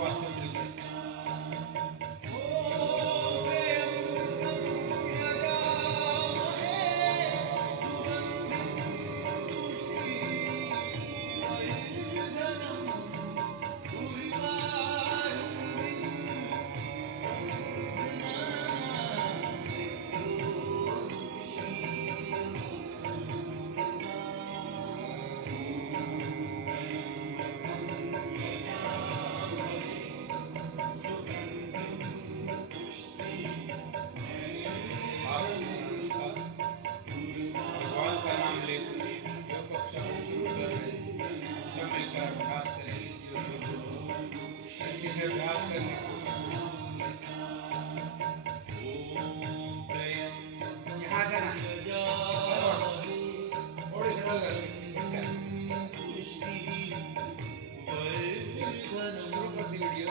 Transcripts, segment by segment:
वास्तव में भगवान का नाम लेकर योग कक्षा को शुरू कर रहे हैं। समय का अभ्यास करेंगे अच्छे से अभ्यास करने की कोशिश करें। यहाँ जाना थोड़ी खड़ा कर शुरू कर दी वीडियो।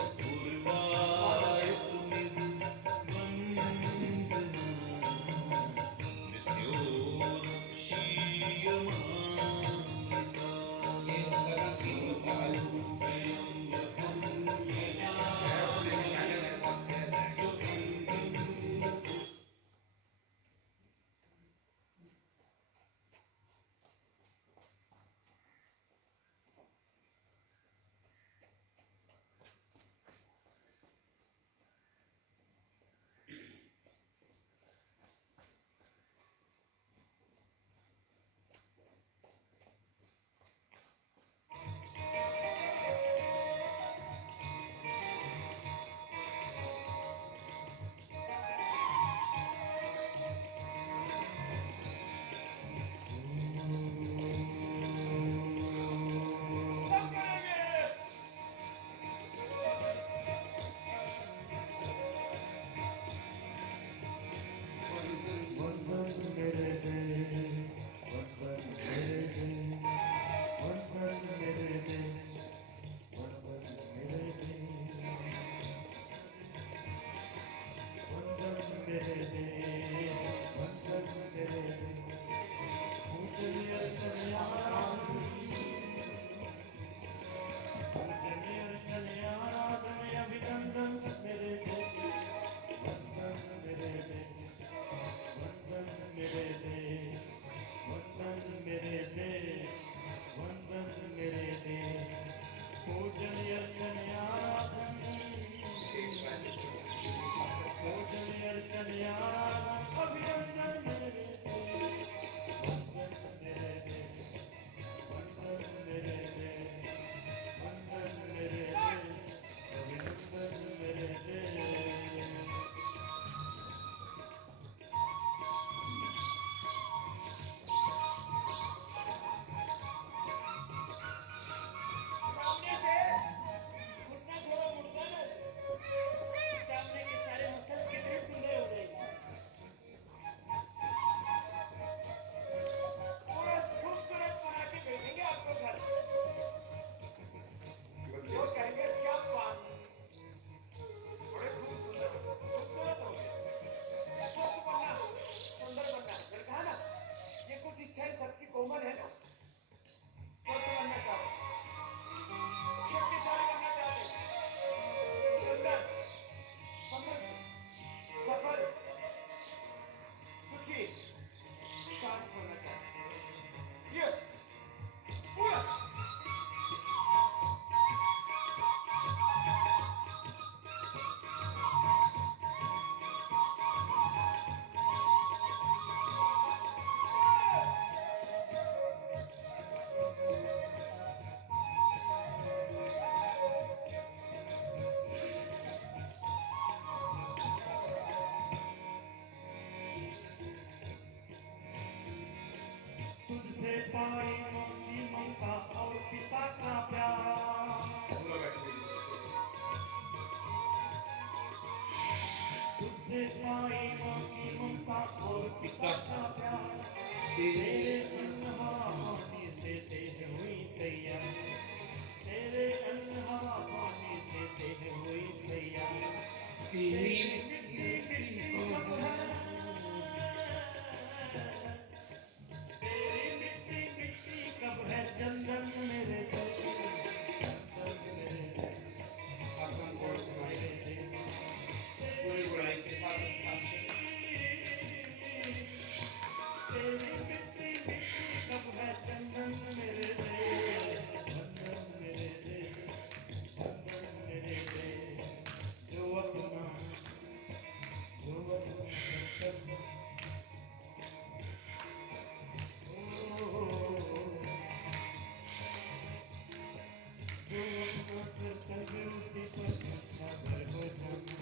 कर्तव्य उसी पर ठाबर हो जाना,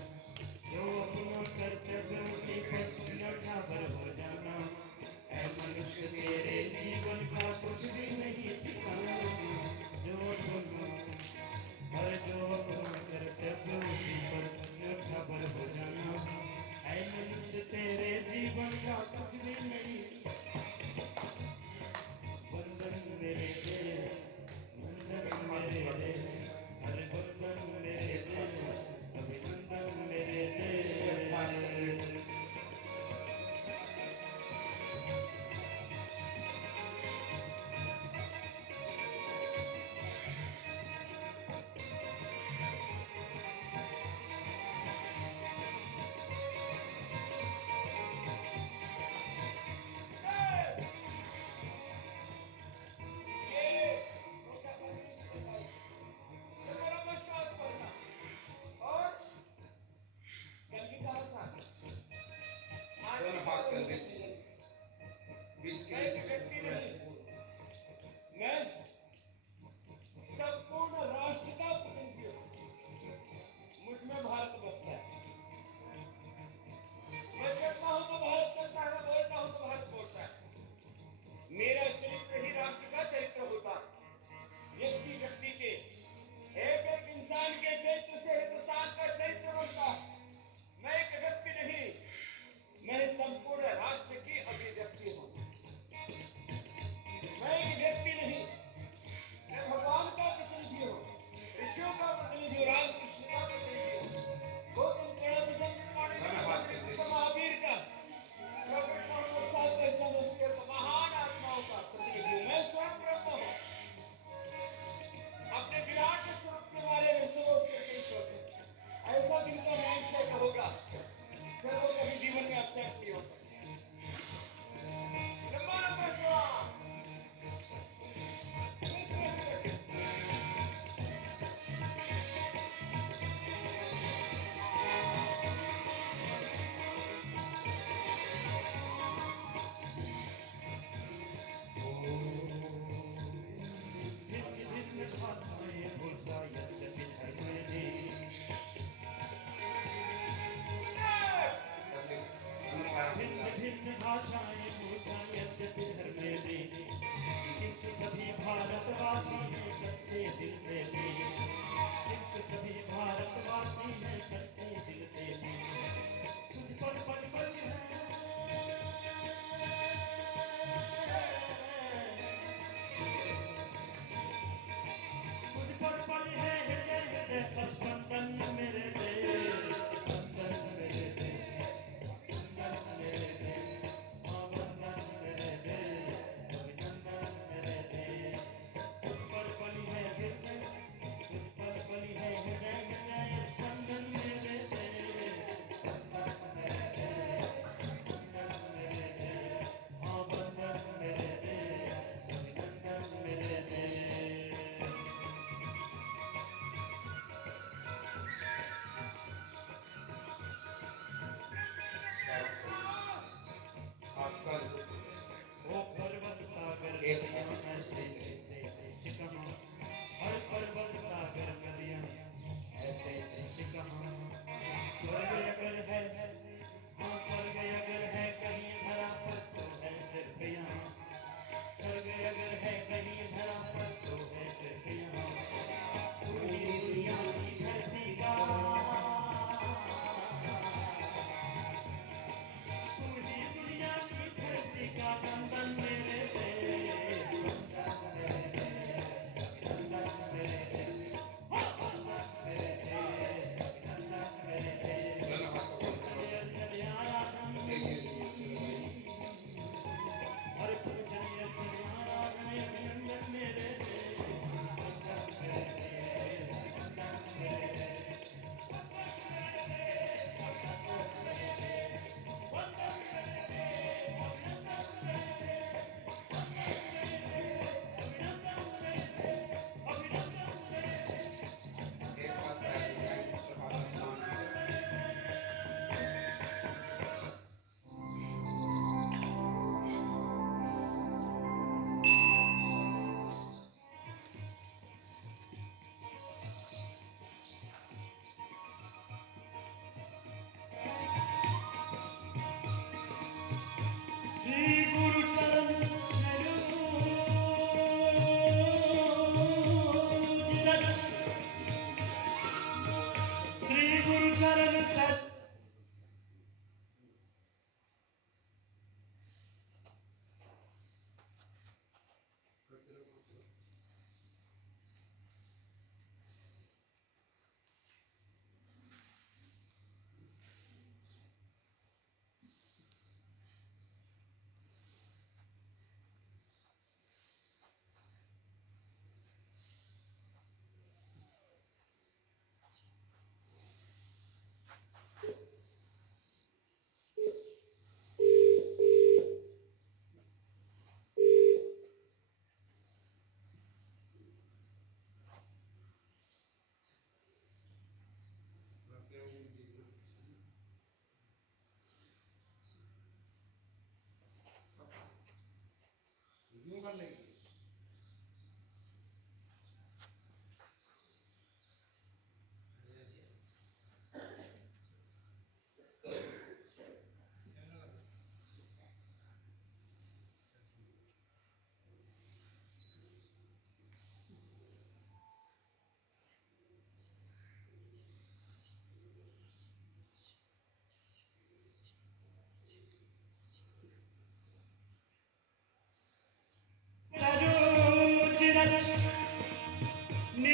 जो अपना कर्तव्य उसी पर ठाबर हो जाना। ऐ मनुष्य तेरे जीवन का कुछ भी नहीं ठिकाना, जो अपना हर जो अपना कर्तव्य उसी पर ठाबर हो जाना। ऐ मनुष्य तेरे जीवन का कुछ भी नहीं, बंधन मेरे दे, बंधन मेरे दे, हरे बंधन मेरे दे, अभिनंदन मेरे दे।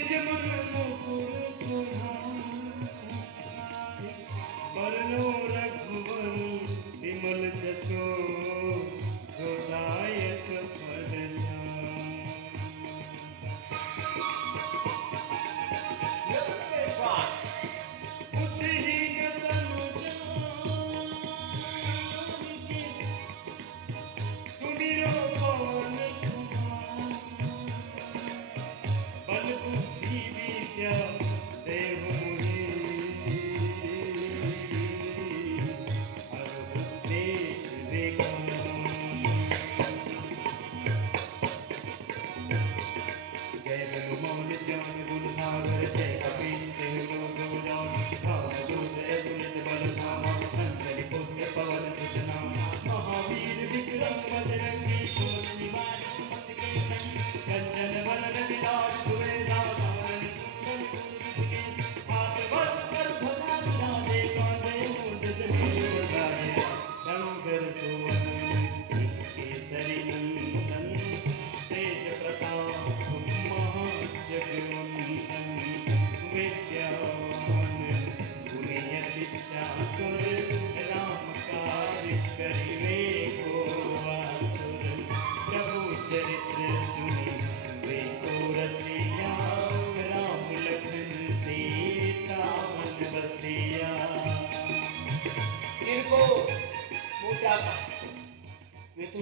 निज मन मुकुर सुधारि बरनो रघुवर विमल जसो जो दायक फल सुमिरो पवन बल बुद्धि विद्या देव मुनि हरहु देश विक्रम जय हनुमान ज्ञान गुण सागर जय कपीश तिहु लोक उजागर रामदूत अतुलित बल धामा अंजनी पुत्र पवन सुत नामा महावीर विक्रम बजरंगी सुमति निवार सुमति के संगी कंचन वरन विराट सुवेदा कानन कुंडल कुंजित के हाथ वस्त्र ध्वजा विराजे कांधे मूंज जनेऊ गाये शंकर सुवन केसरी नंदन तेज प्रताप महाजगवंदन विद्यावान गुणयति चातुर राम काज करिवे को आतुर प्रभु चरित्र सुनि वे को रसिया राम लखन सीता मन बसिया इनको मोटा वे तो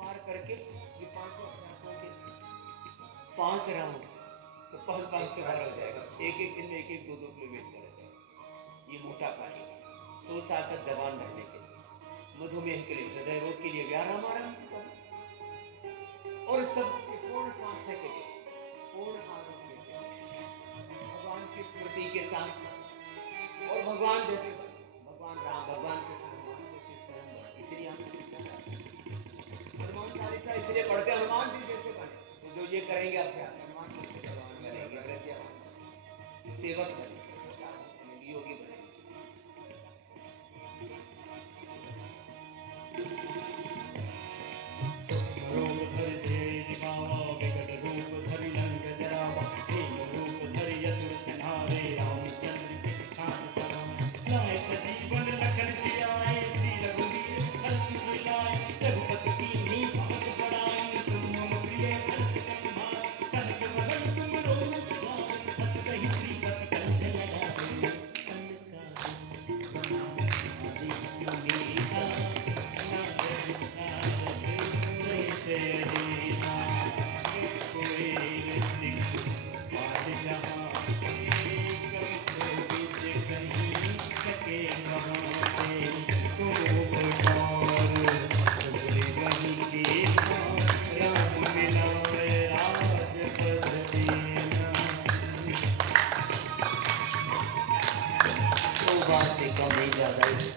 बार करके ये पांचों अध्यायों के 5 राउंड तो 5 से बार हो जाएगा एक दिन में 1-2 किलोमीटर चला जाएगा ये मोटापा है 100 साल तक जवान रहने के लिए मधुमेह के लिए हृदय रोग के लिए व्यायाम और सबके पूर्ण स्वास्थ्य के लिए पूर्ण आरोग्य के लिए भगवान की स्मृति के साथ और भगवान जैसे भगवान राम भगवान कृष्ण भगवान जैसे स्वयं इसलिए हम हनुमान चालीसा इसलिए पढ़ते हनुमान जी जैसे बने तो जो ये करेंगे अभ्यास हनुमान जी जैसे भगवान करेंगे सेवक बनेंगे योगी बनेंगे रूप धरि धीरे दिखावा विकट रूप धरि लंक जरावा एक रूप धरि असुर संहारे रामचंद्र के सिखान सलाम लाए सजीवन लखन जियाए श्री रघुवीर हर्षि लाए रघुपति कीन्ही बहुत बड़ाई तुम मम प्रिय भरत संभार कहत वदन तुम लोग सुनाओ सत कहि श्रीपति कंठ लगाओ से कम नहीं ज्यादा ही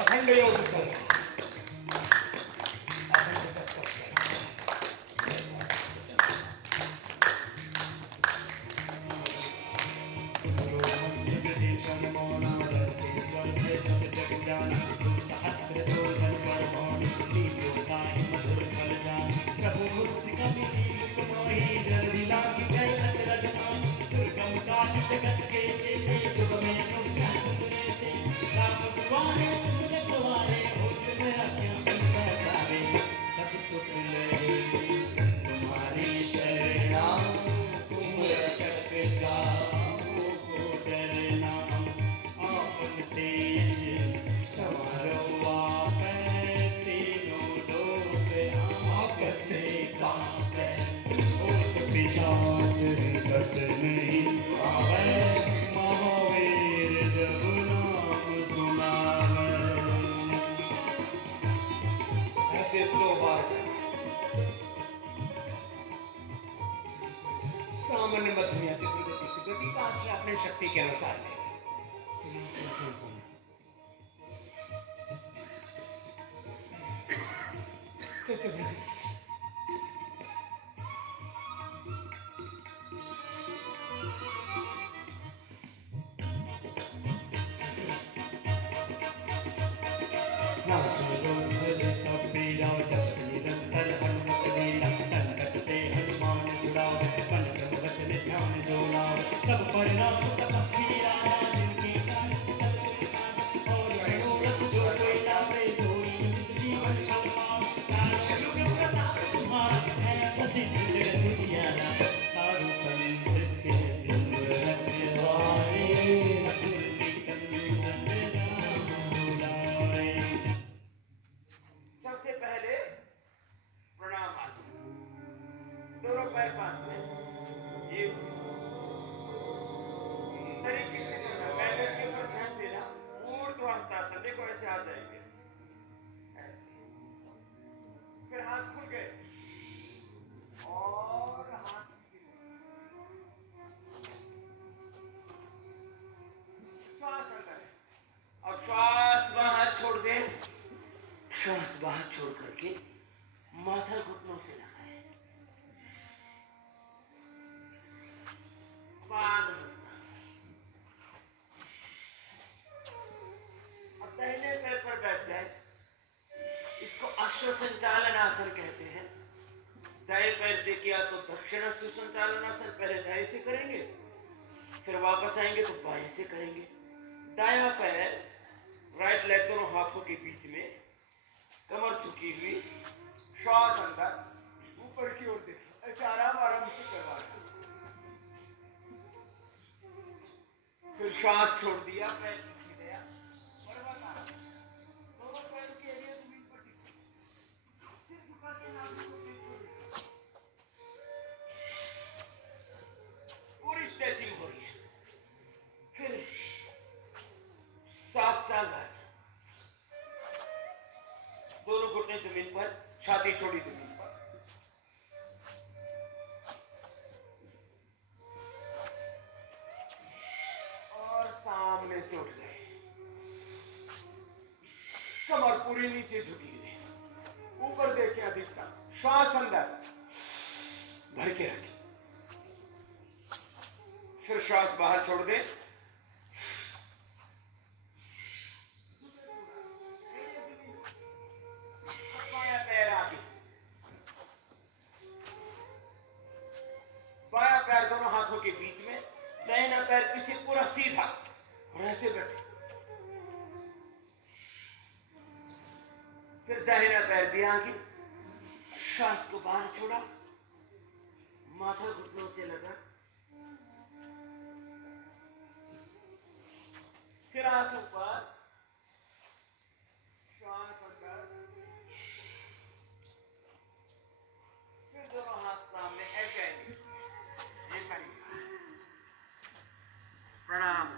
अखंड योग कर जगत के शुभ में राम कुमारे तुम्हारे होठ में आज्ञा बरसावे सब सुख ले तुम्हारी शरणा तुम रक्षक जाओ को डरना आपन तेज समारो आप तीनों लोग आपसे कांपे भूत पिशाच निकट नहीं आवे महावीर जब नाम सुनावे ऐसे 100 बार सामान्य मध्यम या तीव्र गति से गति का आश्रय अपने शक्ति के अनुसार ले नाथो धर सब पीरा जप निरंतर हनुमत वीरा संकट ते हनुमान छुड़ाओ मन क्रम वचन ध्यान जो लाओ सब पर राम तपस्वी रामा जिनकी काज सकल तुम और मनोरथ जो कोई लावे सोई जीवन फल पाओ चारों युग प्रताप तुम्हारा है प्रसिद्ध जगत जियारा साधु संत के तुम रखवारे रघुर निकंदन राम दुलारे। सबसे पहले प्रणाम आसन, दोनों पैर बांध लें। ये तरीके से करना, पैर के ऊपर ध्यान देना। ऊर्ध्वाधर देखो ऐसे आ जाएंगे, ऐसे। फिर हाथ खुल गए और हाथ श्वास अंदर है और श्वास बाहर छोड़ दे। श्वास बाहर छोड़ करके माथा घुटनों से लगाए, पाद अब दाहिने पैर पर बैठ जाए। इसको अश्वसंचालन आसन कहते हैं। दाएं पैर से किया तो दक्षिण अश्वसंचालन आसन, पहले दाएं से करेंगे, फिर वापस आएंगे तो बाएं से करेंगे। दायां पैर राइट लेग दोनों हाथों के बीच में, कमर झुकी हुई, श्वास अंदर ऊपर की ओर देखो, ऐसे आराम आराम से करवा रहे। फिर श्वास छोड़ दिया, पैर नीचे गया, पर्वत आसन, दोनों पैर के एरिया जमीन पर टिके, सिर झुका के नाक को देखो, पूरी स्ट्रेचिंग हो रही है। फिर साष्टांग आसन, दोनों घुटने जमीन पर, छाती छोड़ी जमीन पर, और सामने से उठ गए, कमर पूरी नीचे झुकी गई, ऊपर देखे अधिकतम, श्वास अंदर भर के रखें, फिर श्वास बाहर छोड़ दे। बायां पैर दोनों हाथों के बीच में, दाहिना पैर पीछे पूरा सीधा और ऐसे बैठे। फिर दाहिना पैर भी आगे, श्वास को बाहर छोड़ा, माथा घुटनों से लगा, फिर हाथ ऊपर, श्वास अंदर, फिर दोनों हाथ सामने, ऐसे आएंगे। प्रणाम।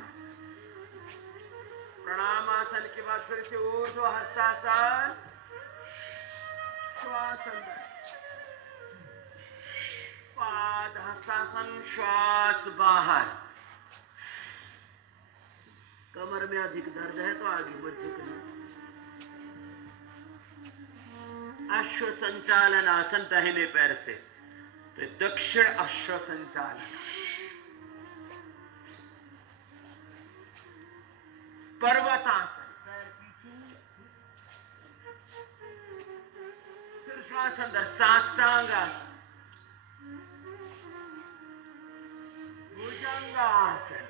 प्रणाम आसन के बाद फिर से ऊर्ध्व हस्तासन, श्वास अंदर, पाद हस्तासन, श्वास बाहर। कमर में अधिक दर्द है तो आगे मत झुकना। अश्व संचालन आसन दाहिने पैर से, तो दक्षिण अश्व संचालन। पर्वतासन, पैर पीछे, फिर श्वास अंदर, साष्टांगासन, भुजंगासन,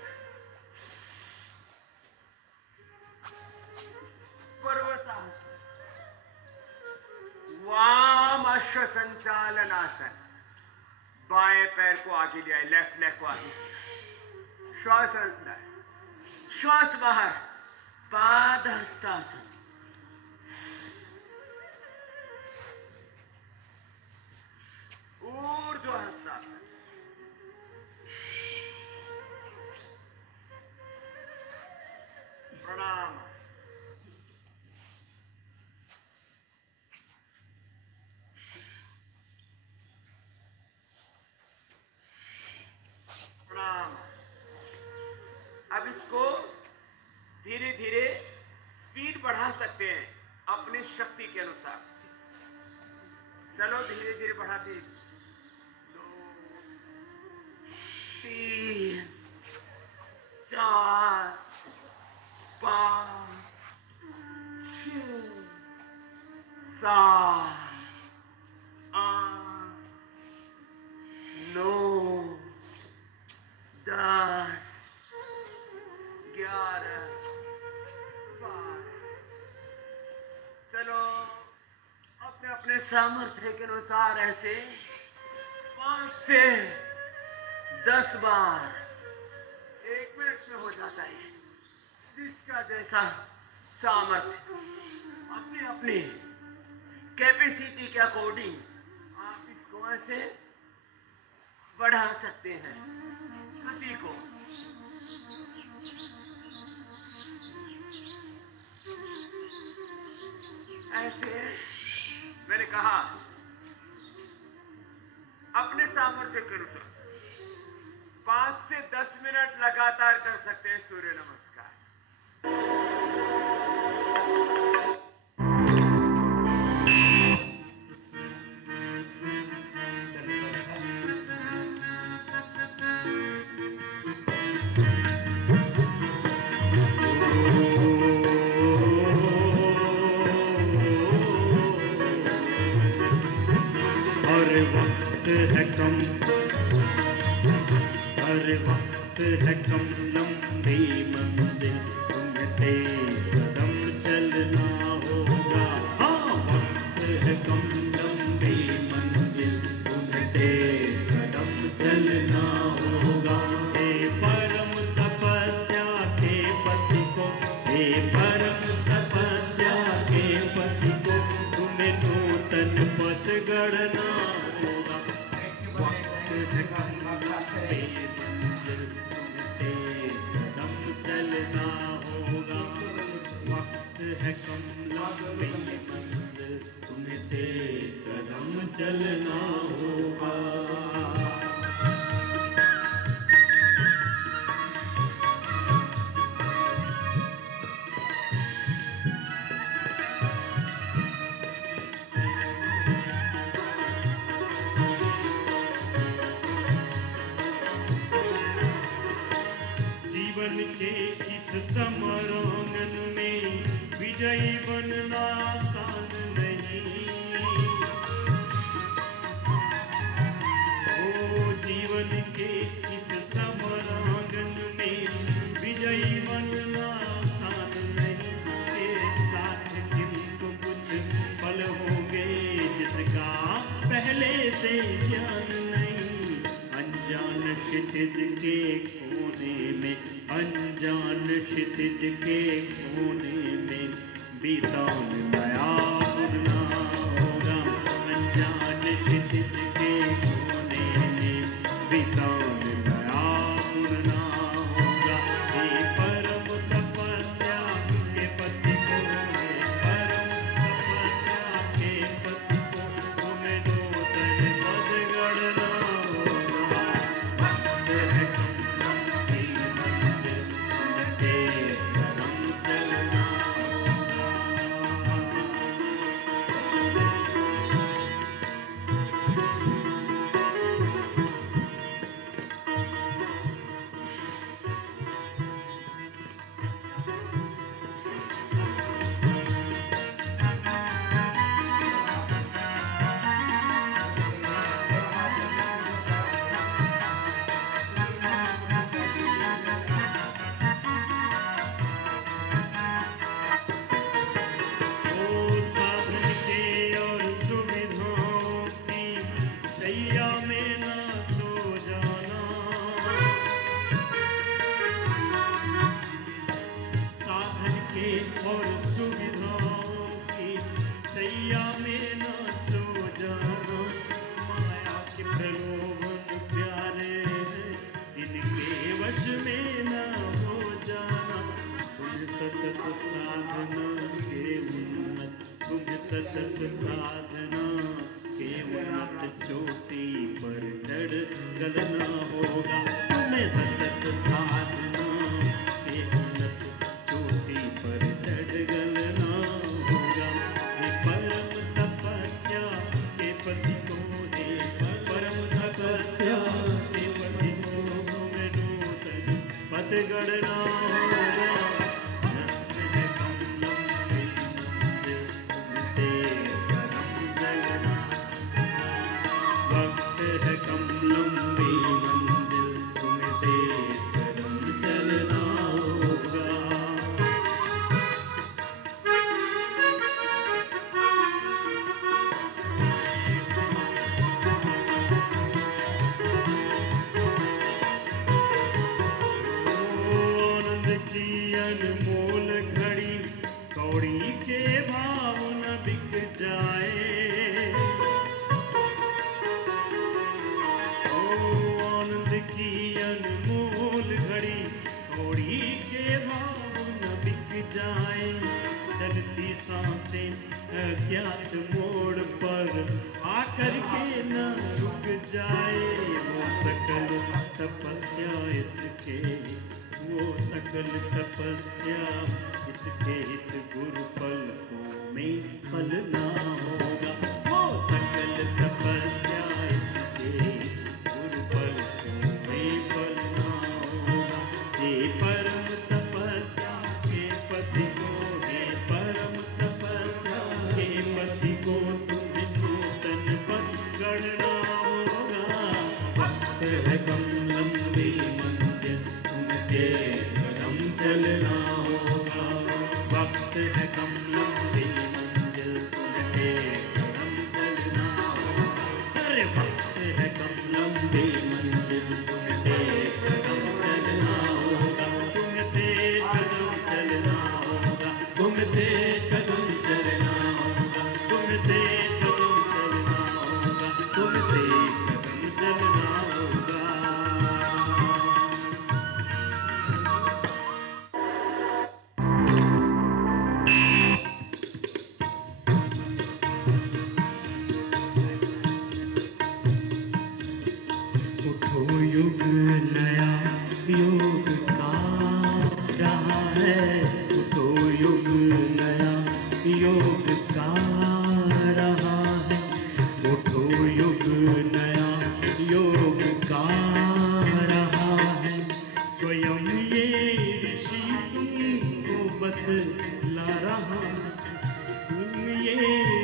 पर्वतासन, वाम अश्व संचालन आसन। बाएं पैर को आगे ले आए, लेफ्ट लेग को आगे, श्वास अंदर, श्वास बाहर, पाद हस्तासन, ऊर्ध्व हस्तासन, प्रणाम। प्रणाम। अब इसको धीरे धीरे स्पीड बढ़ा सकते हैं अपनी शक्ति के अनुसार। चलो धीरे धीरे बढ़ाते, 2 3 4 5 6 सामर्थ्य के अनुसार ऐसे 5 से 10 बार 1 मिनट में हो जाता है। जिसका जैसा सामर्थ्य अपनी अपनी कैपेसिटी के अकॉर्डिंग आप इसको ऐसे बढ़ा सकते हैं गति को। ऐसे मैंने कहा अपने सामर्थ्य के अनुसार 5 से 10 मिनट लगातार कर सकते हैं सूर्य नमस्कार। वक्त है कम लंबी मंजिल तुम्हें तेज कदम चलना होगा। हाँ वक्त है कम लंबी मंजिल तुम्हें तेज कदम चलना होगा। हे परम तपस्या के पति को, हे परम तपस्या के पति को तुम्हें नूतन पथ गढ़ना होगा। वक्त है कम लंबी चलना होगा। वक्त है कम लंबी मंजिल तुम्हें तेज कदम चलना होगा। जीवन के इस समरांगन में विजयी बनना आसान नहीं। ओ जीवन के इस समरांगन में विजयी बनना आसान नहीं। तेरे साथ किंतु कुछ पल होंगे जिसका पहले से ज्ञान नहीं। अनजान क्षितिज के कोने में, अनजान क्षितिज के कोने में बीतान नया बुनना होगा। अनजान क्षितिज के कोने में बीतान नया बुनना होगा। हे परम तपस्या के पति को, हे परम तपस्या के पति को तुम्हें नूतन पद गढ़ना होगा। वक्त है कम लंबी मंजिल तुम्हें तेज कदम चलना होगा। ओ साधन के और सुविधाओं की शैया में ना सो जाना। साधन के और सुविधाओं की शैया में ना सो जाना। माया के प्रलोभन प्यारे हैं, इनके वश में ना हो जाना। तुम सतत साधना के उन्नत, तुम सतत साधना के उन्नत चोटी पर चढ़ गलना होगा। तुम्हें सतत साधना के उन्नत चोटी पर चढ़ गलना होगा। हे परम तपस्या के पति को, हे परम तपस्या के पति को तुम्हें नूतन पथ गढ़ना होगा। वक्त है कम लंबी मंजिल तुम्हें तेज कदम चलना होगा। की अनमोल घड़ी कौड़ी के भाव न बिक जाए। ओ आनंद की अनमोल घड़ी कौड़ी के भाव न बिक जाए। चलती सांसें अज्ञात मोड़ पर आकर के न रुक जाए। वो सकल तपस्या इसके, वो सकल तपस्या इसके हित गुरु पलकों में पलना होगा। वो सकल तपस्या इसके गुरु पलकों में पलना होगा। हे परम तपस्या के पति को, हे परम तपस्या के पति को तुम्हें नूतन पद गढ़ना होगा। वक्त है कम लंबी मंजिल तुमके कदम चलना होगा। वक्त है कम लंबी मंजिल तुमके कदम चलना होगा। अरे वक्त है कम लंबी मंजिल तुमके कदम चलना होगा। तुमके कदम चलना होगा। तुमके कदम चलना होगा। तुमसे कदम चलना होगा। तुमसे कदम चलना होगा। उठो युग नया योग का रहा है। उठो युग नया योग का रहा है। उठो युग नया योग का रहा है। स्वयं ये ऋषि तुमको बतला रहा है। ये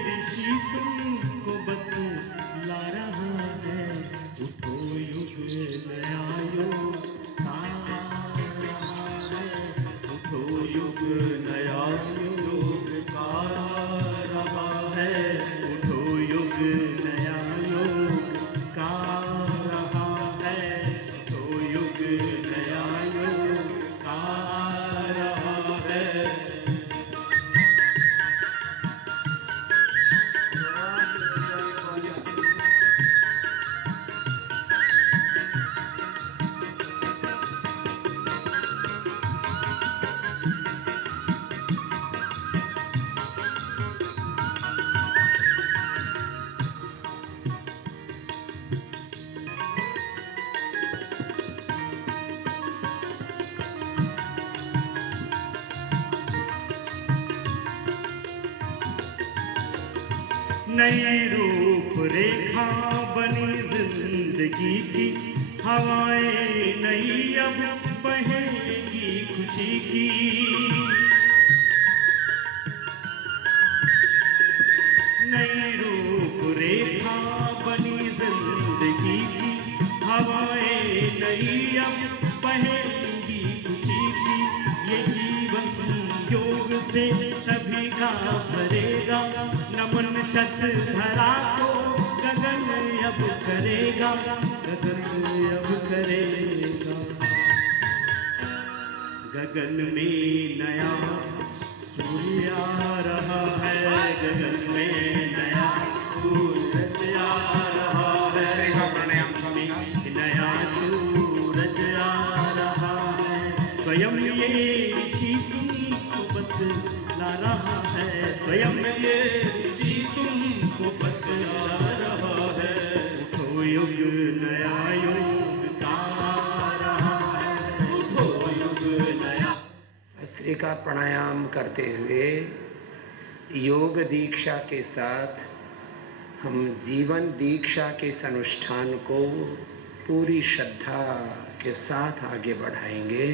ऋषि तुमको बतला रहा है। उठो युग नया योग का रहा है। उठो युग नया योग का रहा है। उठो युग नया योग का रहा है। उठो युग नया योग का रहा है। नई रूप रेखा बनी जिंदगी की हवाएं नई अब बहेगी खुशी की। नई रूप रेखा बनी जिंदगी की हवाएं नई अब बहेगी खुशी की। ये जीवन योग से सभी का भरेगा। नमन शत धरा को गगन अब करेगा। गगन अब करेगा। गगन में नया सूर्य आ रहा है। गगन में नया सूरज आ रहा है। का प्राणायाम करूंगा। नया सूरज आ रहा है। स्वयं ये ऋषि तुमको बतला रहा है। स्वयं ये ऋषि तुमको बतला रहा है। उठो युग नया योग का रहा है। उठो युग नया। स्त्री का प्राणायाम करते हुए योग दीक्षा के साथ हम जीवन दीक्षा के इस अनुष्ठान को पूरी श्रद्धा के साथ आगे बढ़ाएंगे।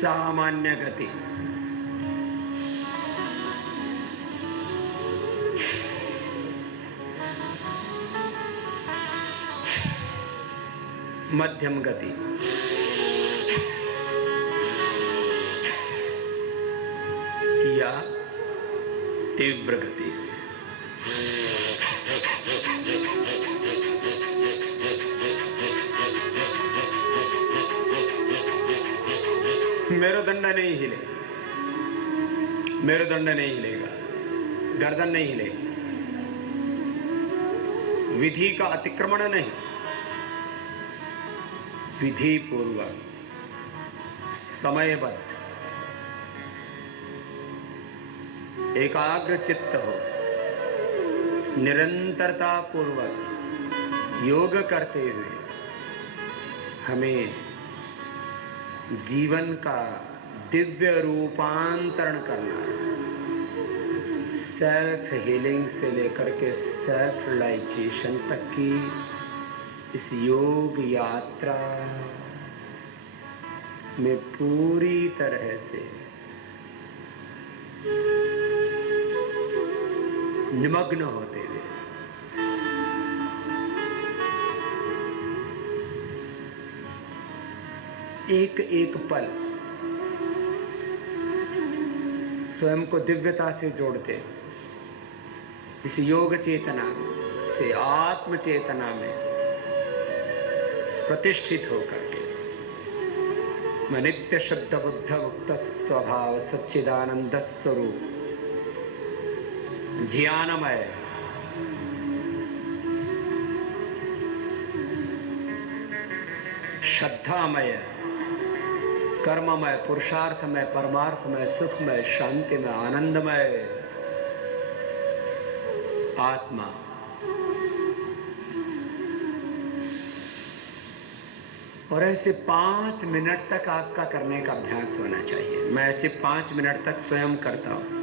सामान्य गति। मध्यम गति, या तीव्र गति से। मेरुदंड नहीं हिले, मेरुदंड नहीं हिलेगा, गर्दन नहीं हिलेगी, विधि का अतिक्रमण नहीं, विधि पूर्वक समयबद्ध एकाग्र चित्त हो, निरंतरता पूर्वक योग करते हुए हमें जीवन का दिव्य रूपांतरण करना है। सेल्फ हीलिंग से लेकर के सेल्फ रियलाइजेशन तक की इस योग यात्रा में पूरी तरह से निमग्न होते हुए एक एक पल स्वयं को दिव्यता से जोड़ते, इस योग चेतना से आत्म चेतना में प्रतिष्ठित होकर के मैं नित्य शुद्ध बुद्ध मुक्त स्वभाव सच्चिदानंद स्वरूप ज्ञानमय श्रद्धामय कर्ममय पुरुषार्थमय परमार्थमय सुखमय शांतिमय आनंदमय आत्मा और ऐसे 5 मिनट तक आपका करने का अभ्यास होना चाहिए। मैं ऐसे 5 मिनट तक स्वयं करता हूं।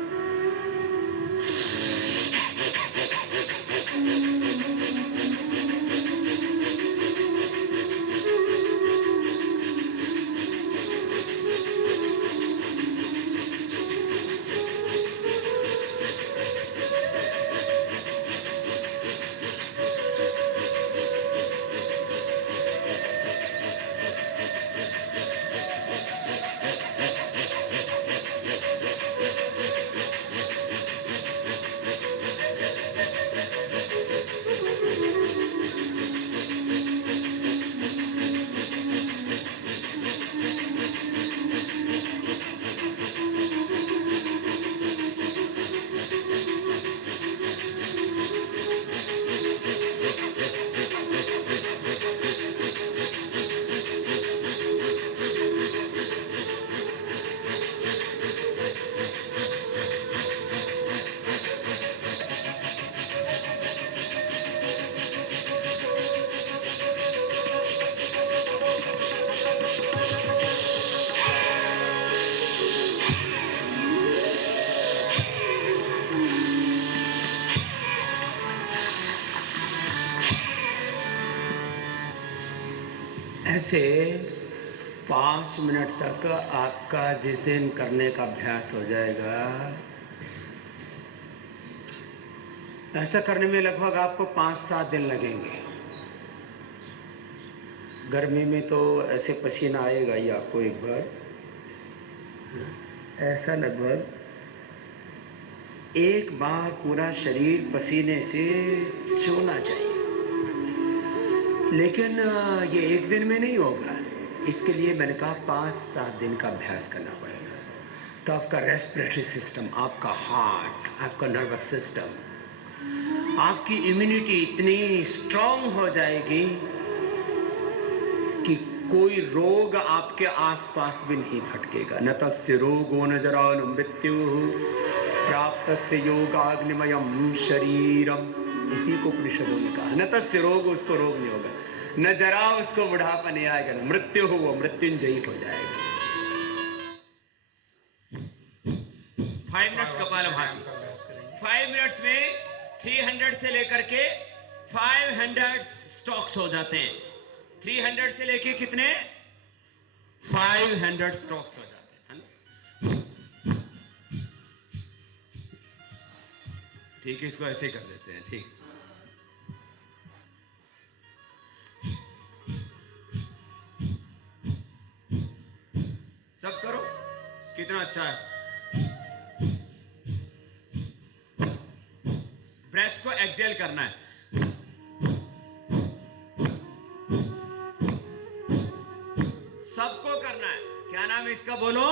ऐसे 5 मिनट तक आपका जिस दिन करने का अभ्यास हो जाएगा, ऐसा करने में लगभग आपको 5-7 दिन लगेंगे। गर्मी में तो ऐसे पसीना आएगा ही आपको एक बार, ऐसा लगभग एक बार पूरा शरीर पसीने से चोना चाहिए। लेकिन ये एक दिन में नहीं होगा, इसके लिए मैंने कहा 5-7 दिन का अभ्यास करना पड़ेगा। तो आपका रेस्पिरेटरी सिस्टम, आपका हार्ट, आपका नर्वस सिस्टम, आपकी इम्यूनिटी इतनी स्ट्रांग हो जाएगी कि कोई रोग आपके आसपास भी नहीं भटकेगा। न तस्य रोगो न जरा न मृत्यु प्राप्तस्य योगाग्निमयम शरीरम, इसी को उपनिषदों ने कहा। न तस्य रोग, उसको रोग नहीं होगा, न जरा उसको बुढ़ापा नहीं आएगा, न मृत्यु हो, वो मृत्युंजयी हो जाएगा। 5 मिनट्स कपालभाति, 5 मिनट्स में 300 से लेकर के 500 स्टॉक्स हो जाते हैं। 300 से लेके कितने 500 स्टॉक्स हो जाते हैं। ठीक है, इसको ऐसे कर देते हैं। ठीक, कितना अच्छा है। ब्रेथ को एक्सेल करना है। सबको करना है। क्या नाम है इसका बोलो?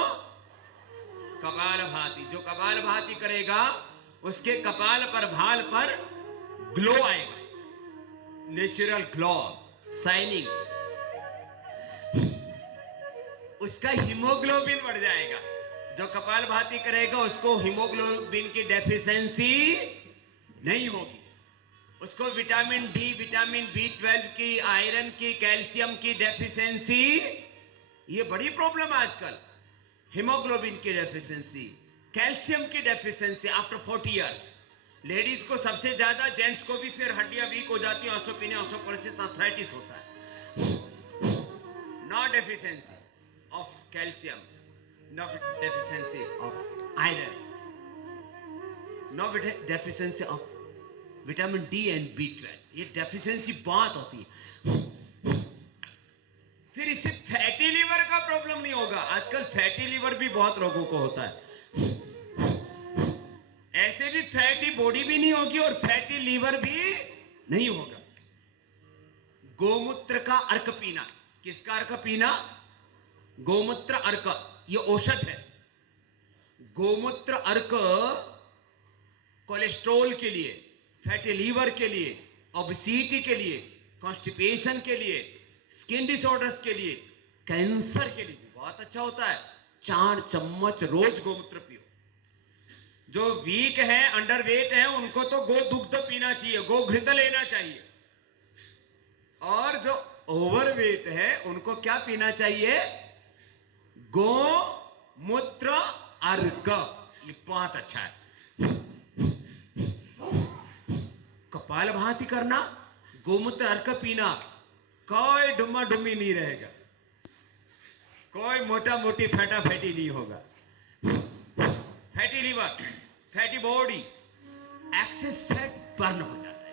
कपालभाति। जो कपालभाति करेगा उसके कपाल पर, भाल पर ग्लो आएगा, नेचुरल ग्लो, शाइनिंग। उसका हीमोग्लोबिन बढ़ जाएगा। जो कपालभाति करेगा उसको हीमोग्लोबिन की डेफिशिएंसी नहीं होगी। उसको विटामिन डी, विटामिन B12 की, आयरन की, कैल्शियम की डेफिशिएंसी, ये बड़ी प्रॉब्लम है आजकल। हीमोग्लोबिन की डेफिशिएंसी, कैल्शियम की डेफिशिएंसी आफ्टर 40 इयर्स। लेडीज को सबसे ज्यादा, जेंट्स को भी फिर हड्डियां वीक हो जाती हैं, ऑस्टियोपेनिया, ऑस्टियोपोरोसिस, आर्थराइटिस होता है। No deficiency of calcium, no deficiency of iron, no deficiency of vitamin D and B12। ये डेफिशिएंसी बहुत होती है। फिर इससे फैटी लीवर का प्रॉब्लम नहीं होगा। आजकल फैटी लीवर भी बहुत लोगों को होता है। ऐसे भी फैटी बॉडी भी नहीं होगी और फैटी लीवर भी नहीं होगा। गोमूत्र का अर्क पीना। किसका अर्क पीना? गोमूत्र अर्क, ये औषध है। गोमूत्र अर्क कोलेस्ट्रॉल के लिए, फैटी लीवर के लिए, ओबेसिटी के लिए, कॉन्स्टिपेशन के लिए, स्किन डिसऑर्डर्स के लिए, कैंसर के लिए बहुत अच्छा होता है। 4 चम्मच रोज गोमूत्र पियो। जो वीक है, अंडरवेट है, उनको तो गो दुग्ध पीना चाहिए, गो घृत लेना चाहिए। और जो ओवरवेट है उनको क्या पीना चाहिए? गो मूत्र अर्क। ये बहुत अच्छा है। कपालभाति करना, गोमूत्र अर्क पीना, कोई डुम्मा डुम्मी नहीं रहेगा, कोई मोटा मोटी फैटा फैटी नहीं होगा। Fatty liver, fatty body, excess fat burn हो जाता है।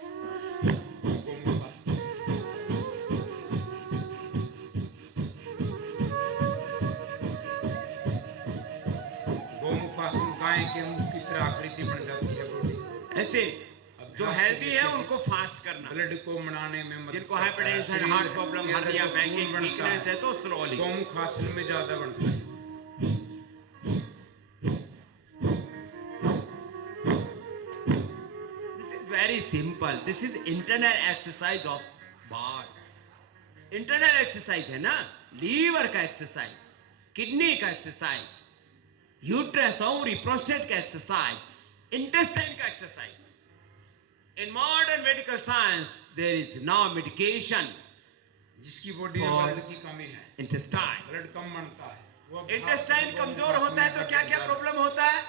गोमुखासन गाय के मुख की तरह आकृति बन जाती है बॉडी। ऐसे जो हेल्दी है उनको फास्ट करना। ब्लड को बनाने में मदद जिनको करता है। हाइपरटेंशन, हार्ट प्रॉब्लम, शरीर हर्निया, को बैक खून बनता वीकनेस है तो स्लोली। गोमुखासन में ज्यादा बनता है। This is very simple. This is internal exercise of body. Internal exercise है ना, लीवर का एक्सरसाइज, किडनी का एक्सरसाइज, यूट्रस, ओवरी, प्रोस्टेट का एक्सरसाइज, इंटेस्टाइन का exercise. In modern medical science, there is no medication जिसकी बॉडी में और blood की कमी है, intestine. ब्लड कम बनता है, वो इंटेस्टाइन कमजोर होता है तो क्या क्या प्रॉब्लम होता है?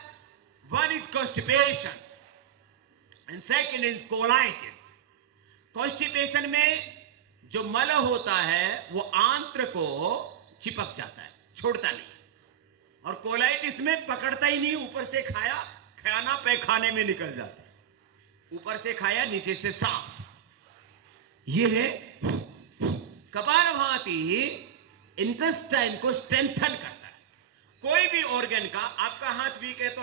One is constipation and second is colitis. Constipation में जो मल होता है वो आंत्र को चिपक जाता है, छोड़ता नहीं। और कोलाइटिस में पकड़ता ही नहीं, ऊपर से खाया, खाना पैखाने में निकल जाता है। ऊपर से खाया, नीचे से साफ। ये है कपालभाति। इंटेस्टाइन को स्ट्रेंथन करता है। कोई भी ऑर्गन का, आपका हाथ वीक है तो